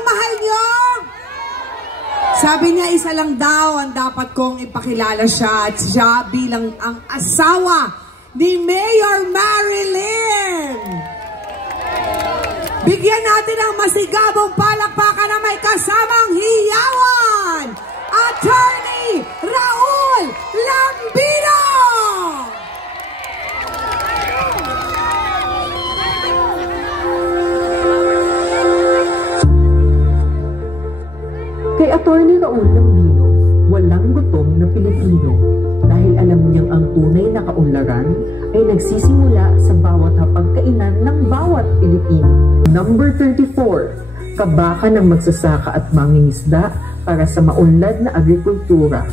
bang mahal nyo? Sabi niya, isa lang daw ang dapat kong ipakilala siya at siya bilang ang asawa ni Mayor Marilyn. Bigyan natin ang masigabong palakpakan na may kasamang hiyawan, Attorney Raul Lambino! Kay Attorney Raul Lambino, walang gutom na Pilipino dahil alam niyang ang tunay na kaunlaran ay nagsisimula sa bawat hapagkainan ng bawat Pilipino. Number 34, kabaka ng magsasaka at mangingisda para sa maunlad na agrikultura.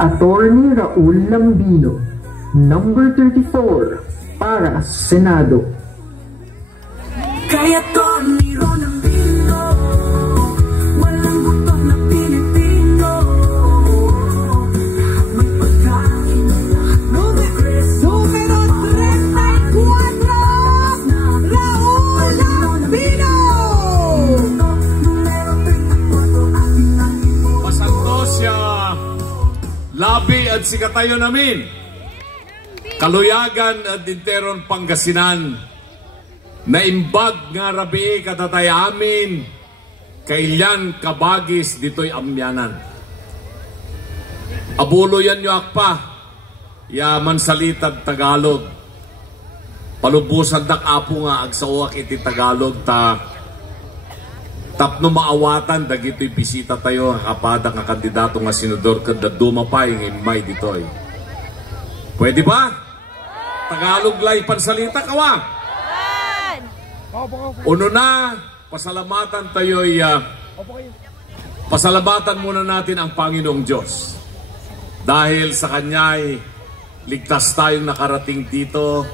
Attorney Raul Lambino, number 34, para sa Senado. Kaya Attorney Raul Lambino, walang gutom na Pilipino. May pagkain ng lahat ng regreso. Numero 34, Raul Lambino! Pasanto siya labi at sikatayo namin. Kaluyagan at dinteron Pangasinan. Naimbag nga rabi katatay amin, kailan kabagis dito'y amyanan. Abulo yan nyo akpa, yaman salitad Tagalog. Palubusan dak apo nga agsawak iti Tagalog ta tapno maawatan dagito'y bisita tayo kapada nga kandidato nga senador kada dumapay ng imay dito'y. Pwede ba? Tagalog lay pansalita kawa? Uno na, pasalamatan tayo'y pasalamatan muna natin ang Panginoong Diyos. Dahil sa Kanya'y ligtas tayong nakarating dito.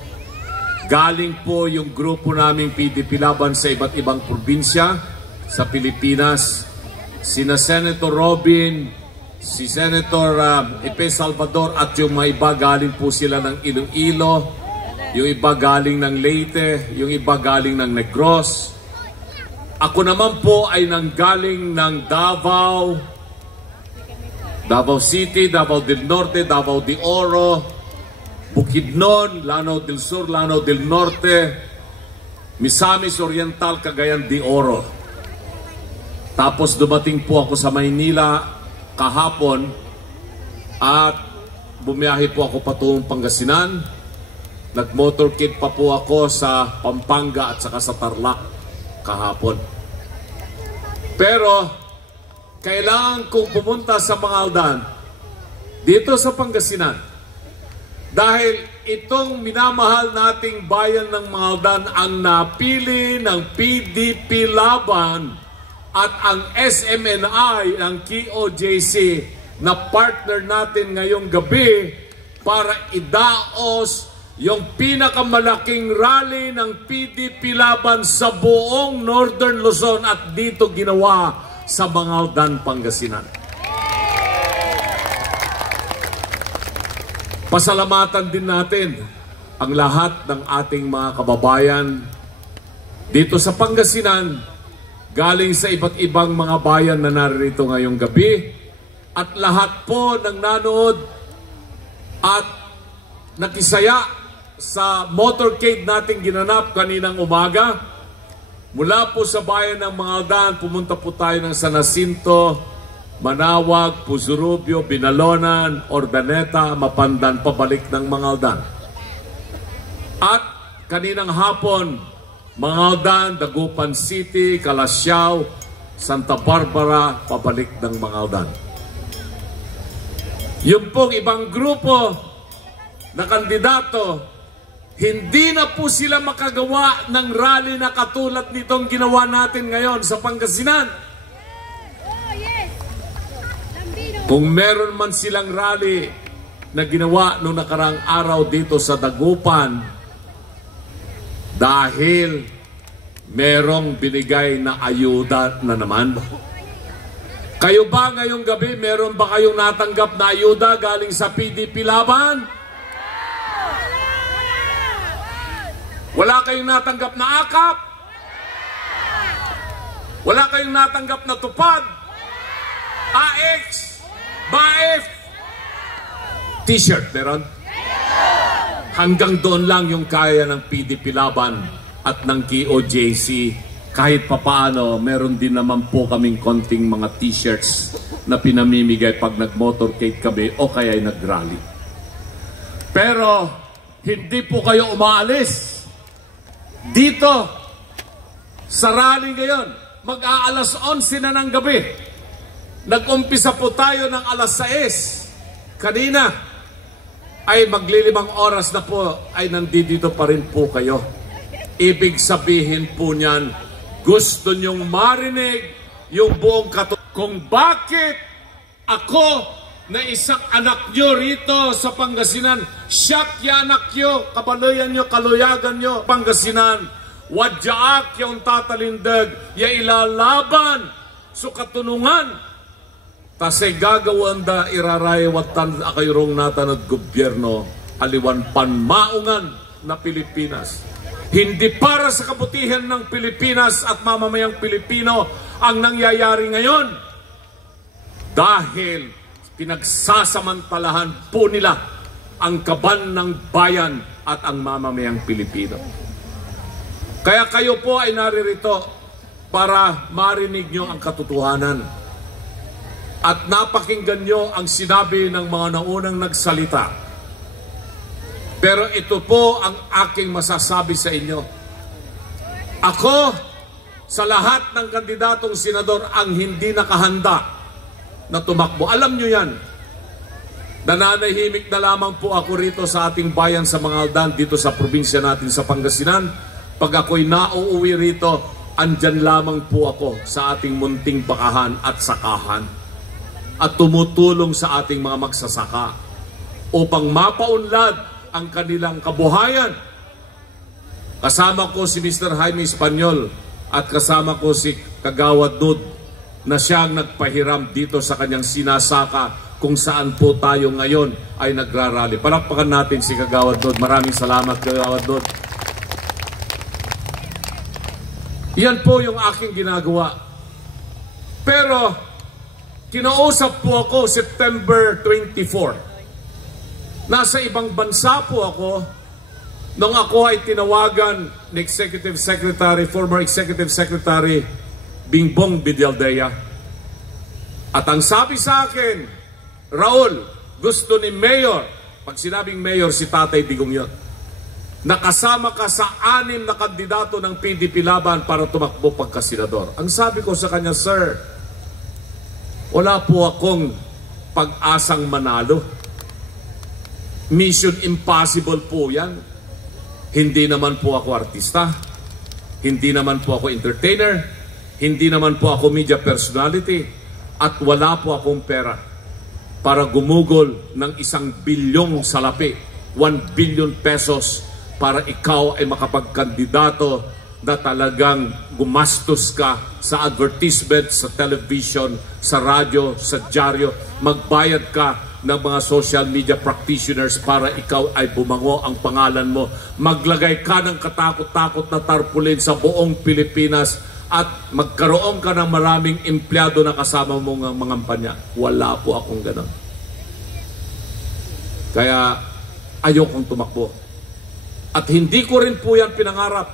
Galing po yung grupo naming PDP Laban sa iba't ibang probinsya sa Pilipinas. Sina Senator Robin, si Senator Epe Salvador at yung mga iba galing po sila ng Iloilo. Yung iba galing ng Leyte, yung iba galing ng Negros. Ako naman po ay nanggaling ng Davao, Davao City, Davao del Norte, Davao de Oro, Bukidnon, Lanao del Sur, Lanao del Norte, Misamis Oriental, Cagayan de Oro. Tapos dumating po ako sa Maynila kahapon at bumiyahe po ako patungong Pangasinan. Nag-motorcade pa po ako sa Pampanga at saka sa Tarlac kahapon. Pero kailangan kong pumunta sa Mangaldan dito sa Pangasinan dahil itong minamahal nating bayan ng Mangaldan ang napili ng PDP Laban at ang SMNI ng KOJC na partner natin ngayong gabi para idaos yung pinakamalaking rally ng PDP Laban sa buong Northern Luzon at dito ginawa sa Mangaldan, Pangasinan. Pasalamatan din natin ang lahat ng ating mga kababayan dito sa Pangasinan, galing sa iba't ibang mga bayan na narito ngayong gabi at lahat po ng nanood at nakisaya sa motorcade nating ginanap kaninang umaga. Mula po sa bayan ng Mangaldan, pumunta po tayo ng San Jacinto, Manawag, Puzurubio, Binalonan, Ordaneta, Mapandan, pabalik ng Mangaldan. At kaninang hapon, Mangaldan, Dagupan City, Calasiao, Santa Barbara, pabalik ng Mangaldan. Yung pong ibang grupo na kandidato, hindi na po sila makagawa ng rally na katulad nitong ginawa natin ngayon sa Pangasinan. Kung meron man silang rally na ginawa noong nakarang araw dito sa Dagupan, dahil merong binigay na ayuda na naman. Kayo ba ngayong gabi, meron ba kayong natanggap na ayuda galing sa PDP Laban? Wala kayong natanggap na akap? Wala kayong natanggap na tupad? AX? BAEF? T-shirt, meron? Hanggang doon lang yung kaya ng PDP Laban at ng KOJC. Kahit papaano, meron din naman po kaming konting mga t-shirts na pinamimigay pag nag-motorcade kami o kaya nag-rally. Pero, hindi po kayo umaalis. Dito, sa rally ngayon, mag-aalas 11 na ng gabi. Nag-umpisa po tayo ng alas 6. Kanina, ay maglilimang oras na po ay nandito pa rin po kayo. Ibig sabihin po niyan, gusto nyong marinig yung buong kung bakit ako na isang anak nyo rito sa Pangasinan, siyakya anak nyo, kabaloyan nyo, kaluyagan nyo, Pangasinan, wadyaak yung tatalindag, ya ilalaban, so katunungan, tasay gagawan da irarayawatan akayrong natanad gobyerno, aliwan panmaungan na Pilipinas. Hindi para sa kabutihan ng Pilipinas at mamamayang Pilipino ang nangyayari ngayon. Dahil pinagsasamantalahan po nila ang kaban ng bayan at ang mamamayang Pilipino. Kaya kayo po ay naririto para marinig nyo ang katotohanan. At napakinggan nyo ang sinabi ng mga naunang nagsalita. Pero ito po ang aking masasabi sa inyo. Ako, sa lahat ng kandidatong senador ang hindi nakahanda na tumakbo. Alam nyo yan. Nananahimik na lamang po ako rito sa ating bayan sa Mangaldan, dito sa probinsya natin sa Pangasinan. Pag ako'y nauuwi rito, andyan lamang po ako sa ating munting bakahan at sakahan. At tumutulong sa ating mga magsasaka upang mapaunlad ang kanilang kabuhayan. Kasama ko si Mr. Jaime Espanyol at kasama ko si Kagawad Nud na siyang nagpahiram dito sa kanyang sinasaka kung saan po tayo ngayon ay nagrarally. Palakpakan natin si Kagawad Nud. Maraming salamat, Kagawad Nud. Yan po yung aking ginagawa. Pero kinausap po ako September 24. Nasa ibang bansa po ako nung ako ay tinawagan ni Executive Secretary, former Executive Secretary Bingbong Bidaldea. At ang sabi sa akin, Raul, gusto ni Mayor, pag sinabing Mayor si Tatay Digong yun, nakasama ka sa 6 na kandidato ng PDP Laban para tumakbo pagkasenador. Ang sabi ko sa kanya, Sir, wala po akong pag-asang manalo. Mission impossible po yan. Hindi naman po ako artista. Hindi naman po ako entertainer. Hindi naman po ako media personality. At wala po akong pera para gumugol ng 1 bilyong salapi, 1 billion pesos para ikaw ay makapagkandidato na talagang gumastos ka sa advertisement, sa television, sa radyo, sa dyaryo, magbayad ka ng mga social media practitioners para ikaw ay bumango ang pangalan mo. Maglagay ka ng katakot-takot na tarpaulin sa buong Pilipinas at magkaroon ka ng maraming empleyado na kasama mo ng mga kampanya. Wala po akong ganon. Kaya ayokong tumakbo. At hindi ko rin po yan pinangarap.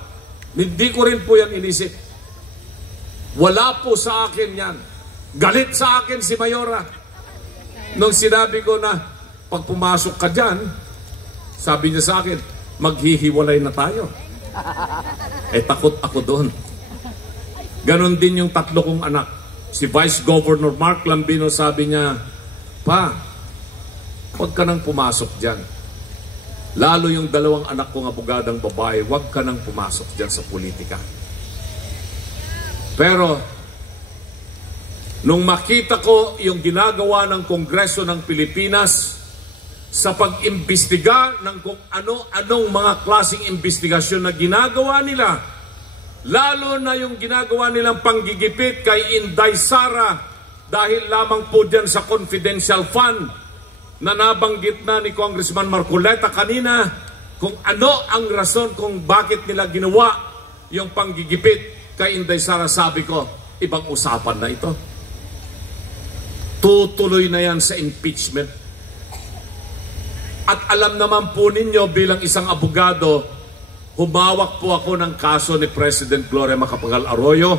Hindi ko rin po yan inisip. Wala po sa akin yan. Galit sa akin si Mayora. Nung sinabi ko na pag pumasok ka dyan, sabi niya sa akin, maghihiwalay na tayo. Takot ako doon. Ganon din yung 3 kong anak. Si Vice Governor Mark Lambino sabi niya, Pa, huwag ka nang pumasok dyan. Lalo yung 2 anak kong abogadang babae, huwag ka nang pumasok dyan sa politika. Pero nung makita ko yung ginagawa ng Kongreso ng Pilipinas sa pag-imbestiga ng kung ano-anong mga klaseng investigasyon na ginagawa nila, lalo na yung ginagawa nilang panggigipit kay Inday Sara dahil lamang po dyan sa confidential fund na nabanggit na ni Congressman Marcoleta kanina, kung ano ang rason kung bakit nila ginawa yung panggigipit kay Inday Sara. Sabi ko, ibang usapan na ito. Tutuloy na yan sa impeachment. At alam naman po ninyo bilang isang abogado, humawak po ako ng kaso ni President Gloria Macapagal Arroyo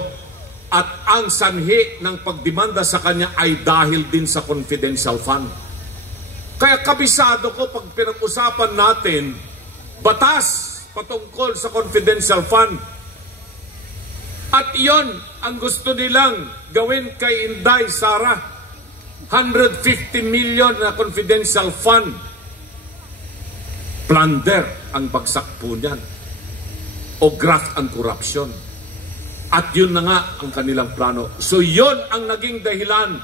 at ang sanhi ng pagdemanda sa kanya ay dahil din sa confidential fund. Kaya kabisado ko pag pinag-usapan natin batas patungkol sa confidential fund. At iyon ang gusto nilang gawin kay Inday Sara. 150 million na confidential fund. Plunder ang bagsak po niyan. O graft and corruption. At yun na nga ang kanilang plano. So yun ang naging dahilan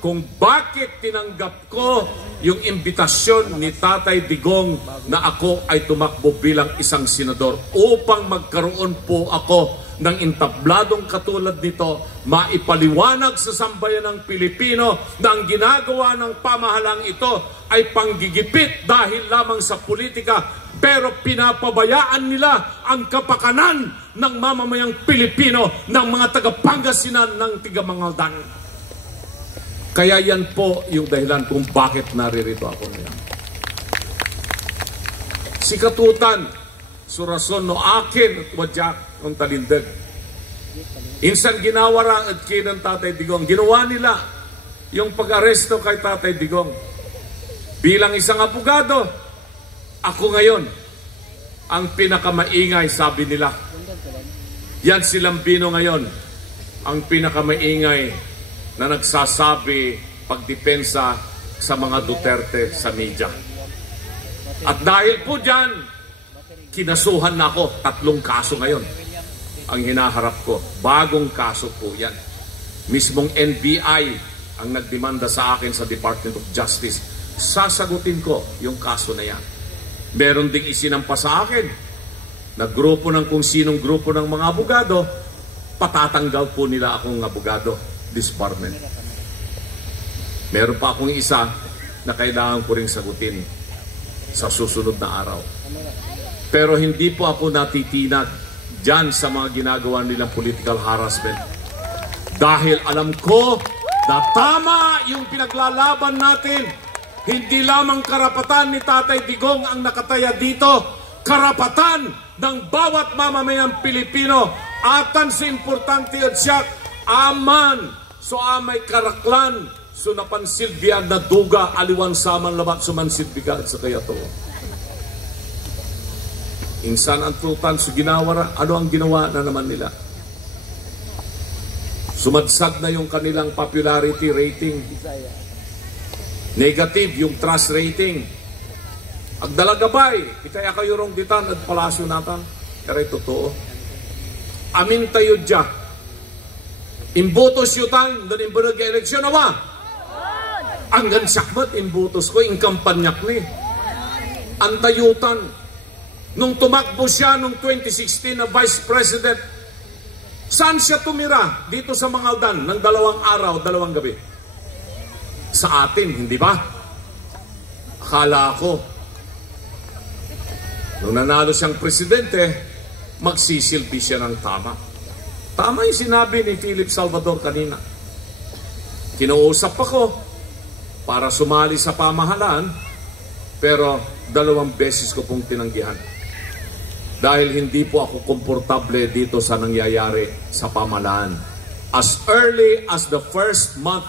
kung bakit tinanggap ko yung imbitasyon ni Tatay Digong na ako ay tumakbo bilang isang senador upang magkaroon po ako ng intabladong katulad nito, maipaliwanag sa sambayan ng Pilipino na ang ginagawa ng pamahalang ito ay panggigipit dahil lamang sa politika, pero pinapabayaan nila ang kapakanan ng mamamayang Pilipino, ng mga taga-Pangasinan, ng tiga-Mangaldan. Kaya yan po yung dahilan kung bakit naririto ako ngayon. Si Katutan, surason no akin at wadyak ng talindag. Insan ginawara at kinang Tatay Digong. Ginawa nila yung pag-aresto kay Tatay Digong. Bilang isang abogado, ako ngayon ang pinakamaingay, sabi nila. Yan si Lambino ngayon, ang pinakamaingay na nagsasabi pagdepensa sa mga Duterte sa media. At dahil po dyan, kinasuhan na ako. 3 kaso ngayon ang hinaharap ko. Bagong kaso po yan. Mismong NBI ang nagdemanda sa akin sa Department of Justice. Sasagutin ko yung kaso na yan. Meron ding isinampa sa akin na grupo ng kung sinong grupo ng mga abogado, patatanggal po nila akong abogado disbarment. Meron pa akong isa na kailangan ko ring sagutin sa susunod na araw. Pero hindi po ako natitinag dyan sa mga ginagawa nilang political harassment. Dahil alam ko na tama yung pinaglalaban natin. Hindi lamang karapatan ni Tatay Digong ang nakataya dito, karapatan ng bawat mamamayang Pilipino. Atan sa importante at siya, aman, so amay karaklan, so napansilbihan na duga, aliwan saman labat sumansilbihan sa kaya to. Insan ang tutan, so ginawara, ano ang ginawa na naman nila? Sumadsad na yung kanilang popularity rating. Negative yung trust rating. Ang dalagabay, itaya kayo rong ditan at palasyo natan. Kaya totoo. Amin tayo dya. Imbutos yutan, doon imbunag eleksyon na ba? Ang gansakmat, imbutos ko, yung kampanyak ni. Antayutan. Nung tumakbo siya nung 2016 na Vice President, saan siya tumira? Dito sa Mangaldan, ng 2 araw, 2 gabi. Sa atin, hindi ba? Akala ko, nung nanalo siyang presidente, magsisilbi siya ng tama. Tama yung sinabi ni Philip Salvador kanina. Kinausap ako para sumali sa pamahalaan, pero 2 beses ko pong tinanggihan. Dahil hindi po ako komportable dito sa nangyayari sa pamahalaan. As early as the first month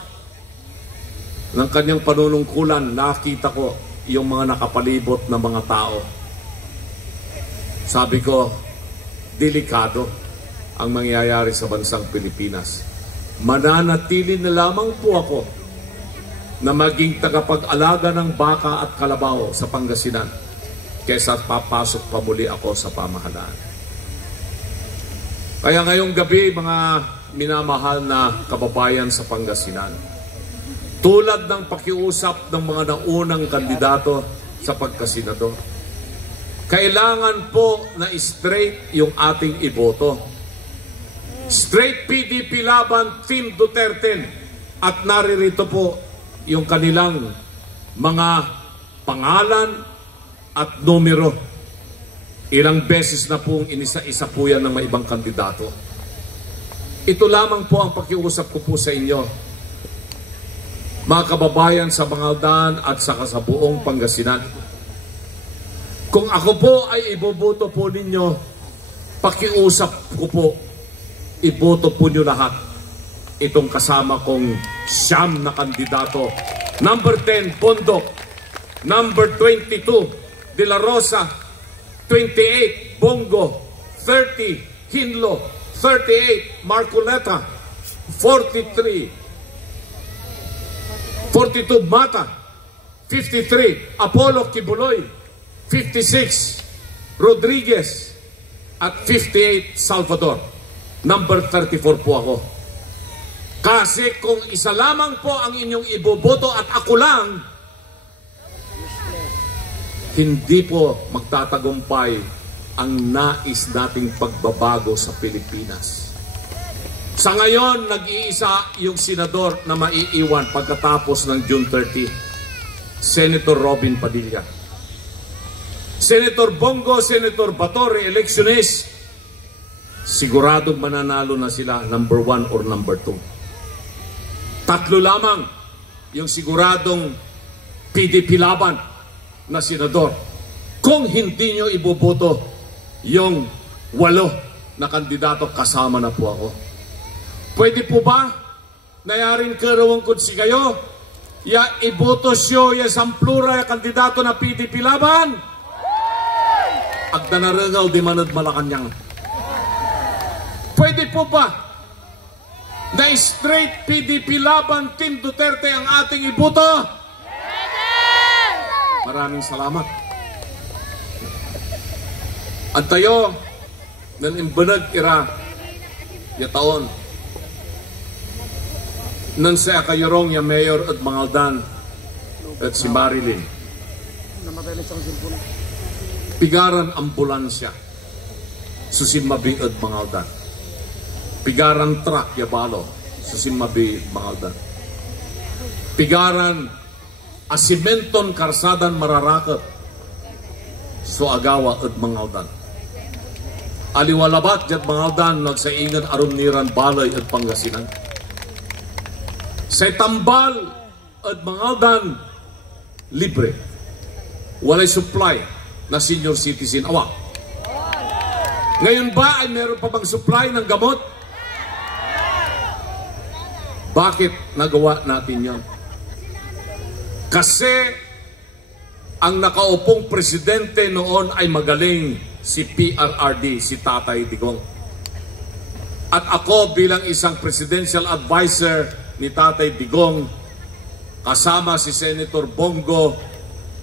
ng kanyang panunungkulan, nakita ko yung mga nakapalibot na mga tao. Sabi ko, delikado ang mangyayari sa bansang Pilipinas. Mananatili na lamang po ako na maging tagapag-alaga ng baka at kalabaw sa Pangasinan kaysa papasok pa muli ako sa pamahalaan. Kaya ngayong gabi, mga minamahal na kababayan sa Pangasinan, tulad ng pakiusap ng mga naunang kandidato sa pagkasenador, kailangan po na straight yung ating iboto. Straight PDP laban Team Duterte. At naririto po yung kanilang mga pangalan at numero. Ilang beses na pong inisa-isa po yan ng may ibang kandidato. Ito lamang po ang pakiusap ko po sa inyo, mga kababayan sa Bangaldan at saka sa buong Pangasinan. Kung ako po ay iboboto po ninyo, pakiusap ko po, iboto po nyo lahat itong kasama kong siyam na kandidato. Number 10, Bondok. Number 22, De La Rosa. 28, Bongo. 30, Hinlo. 38, Marcoleta. 42, Mata. 53, Apollo Kibuloy. 56, Rodriguez. At 58, Salvador. Number 34 po ako. Kasi kung isa lamang po ang inyong iboboto at ako lang, hindi po magtatagumpay ang nais nating pagbabago sa Pilipinas. Sa ngayon, nag-iisa yung senador na maiiwan pagkatapos ng June 30, Senator Robin Padilla. Senator Bongo, Senator Bato, re-electionist, siguradong mananalo na sila number 1 or number 2. Tatlo lamang yung siguradong PDP laban na senador. Kung hindi nyo iboboto yung 8 na kandidato, kasama na po ako. Pwede po ba nayarin karawang kutsi kayo? Ya iboto siyo ya samplura ya kandidato na PDP laban? Agda na rengal di manad Malacanang. Pwede po ba na straight PDP laban Team Duterte ang ating iboto? Maraming salamat. At tayo nan imbanag ira ya taon nan sa kayurong ya Mayor at Bangaldan at si Marilyn pigaran ambulansya susimmabi at Bangaldan, pigaran truck ya balo susimmabi Bangaldan, pigaran asimenton karsadan mararakat so agawa at Bangaldan, aliwalabat jat Bangaldan nagsaingan arumniran balay at Pangasinan. Sa tambal at Bangaldan, libre. Walay supply na senior citizen. Awa. Ngayon ba ay meron pa bang supply ng gamot? Bakit nagawa natin yon? Kasi ang nakaupong presidente noon ay magaling, si PRRD, si Tatay Digong. At ako bilang isang presidential advisor ni Tatay Digong, kasama si Senator Bongo,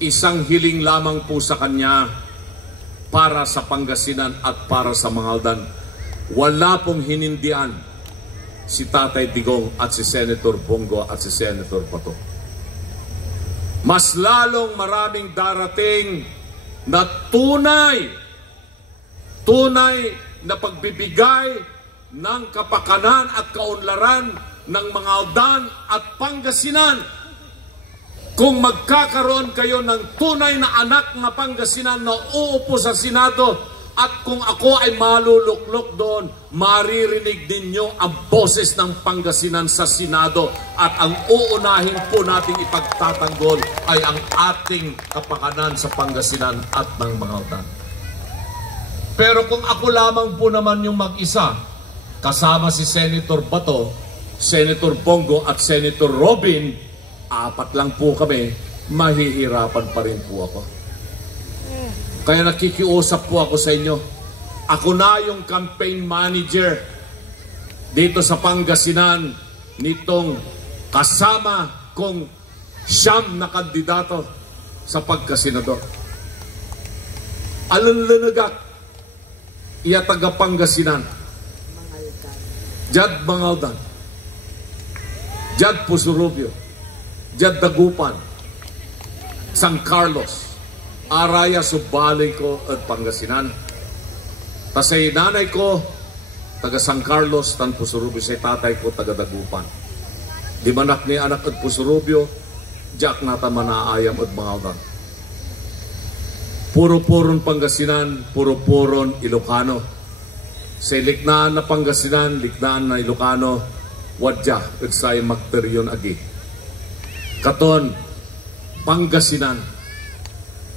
isang hiling lamang po sa kanya para sa Pangasinan at para sa Bangaldan. Wala pong hinindian si Tatay Digong at si Senator Bongo at si Senator Bato. Mas lalong maraming darating na tunay na pagbibigay ng kapakanan at kaunlaran ng Bangaldan at Pangasinan. Kung magkakaroon kayo ng tunay na anak na Pangasinan na uupo sa Senado at kung ako ay maluluklok doon, maririnig ninyo ang boses ng Pangasinan sa Senado at ang uunahin po nating ipagtatanggol ay ang ating kapakanan sa Pangasinan at ng Bangaldan. Pero kung ako lamang po naman yung mag-isa, kasama si Senator Bato, Senator Bongo at Senator Robin, 4 lang po kami, mahihirapan pa rin po ako. Kaya nakikiusap po ako sa inyo. Ako na yung campaign manager dito sa Pangasinan nitong kasama kong 9 na kandidato sa pagkasenador. Alanlanagak, iya taga Pangasinan, Jad Bangaldan, Jad Pusurubio, Jad Dagupan, San Carlos, Araya, Subalay ko at Pangasinan. Tasay nanay ko, taga San Carlos, tan Pusurubio, say tatay ko, taga Dagupan. Di manak ni anak at Pusurubio, Jack nata manaayam at Bangaldan. Puro-puron Pangasinan, puro-puron Ilocano. Sa liknaan na Pangasinan, liknaan na Ilocano, wadya, utsay magteryon agi. Katon, Pangasinan,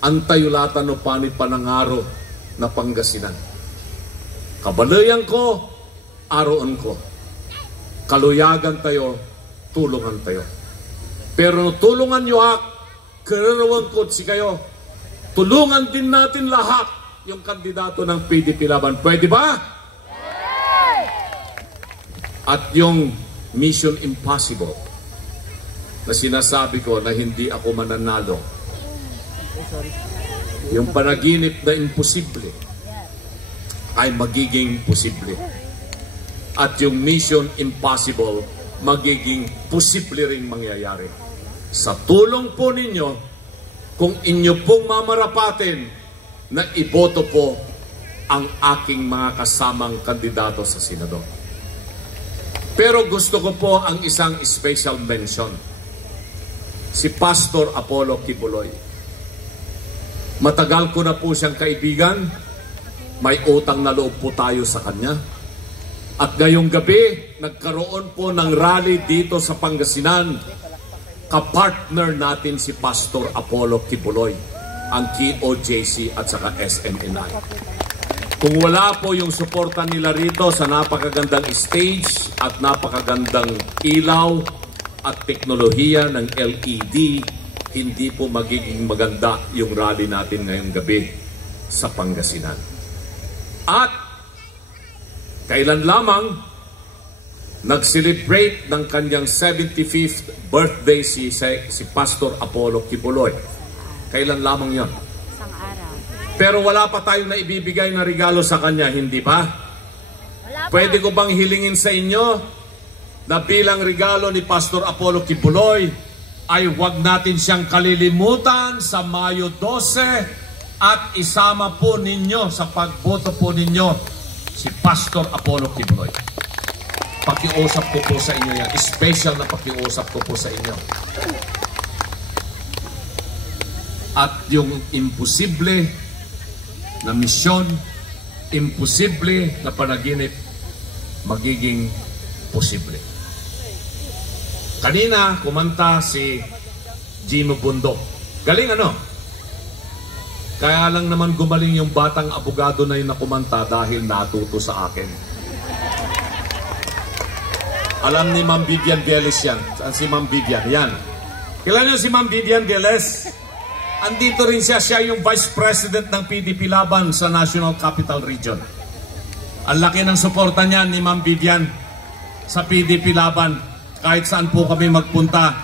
antayulatan no panit panangaro na Pangasinan. Kabalayan ko, aroon ko. Kaluyagan tayo, tulungan tayo. Pero tulungan nyo hak, kararawan ko si kayo. Tulungan din natin lahat yung kandidato ng PDP Laban. Pwede ba? At yung Mission Impossible na sinasabi ko na hindi ako mananalo. Yung panaginip na imposible ay magiging posible. At yung Mission Impossible magiging posible ring mangyayari. Sa tulong po ninyo, kung inyo pong mamarapatin na iboto po ang aking mga kasamang kandidato sa Senado. Pero gusto ko po ang isang special mention. Si Pastor Apollo Kibuloy. Matagal ko na po siyang kaibigan. May utang na loob po tayo sa kanya. At ngayong gabi, nagkaroon po ng rally dito sa Pangasinan. Kapartner natin si Pastor Apollo Kibuloy, ang KOJC at saka SMNI. Kung wala po yung suporta nila rito sa napakagandang stage at napakagandang ilaw at teknolohiya ng LED, hindi po magiging maganda yung rally natin ngayong gabi sa Pangasinan. At kailan lamang nag-celebrate ng kanyang 75th birthday si Pastor Apollo Kibuloy. Kailan lamang yon? Isang araw. Pero wala pa tayong naibibigay na regalo sa kanya, hindi ba? Wala pa. Pwede ko bang hilingin sa inyo na bilang regalo ni Pastor Apollo Kibuloy ay huwag natin siyang kalilimutan sa Mayo 12 at isama po ninyo sa pagboto po ninyo si Pastor Apollo Kibuloy. Pakiusap ko po sa inyo yan. Special na pakiusap ko po sa inyo. At yung imposible na misyon, imposible na panaginip, magiging posible. Kanina, kumanta si Gino Bundok. Galing ano? Kaya lang naman gumaling yung batang abogado na yun na kumanta dahil natuto sa akin. Alam ni Ma'am Vivian Veles yan. Saan si Ma'am Vivian? Yan. Kilala niyo si Ma'am Vivian Veles? Andito rin siya. Siya yung Vice President ng PDP Laban sa National Capital Region. Ang laki ng suporta niya ni Ma'am Vivian sa PDP Laban. Kahit saan po kami magpunta.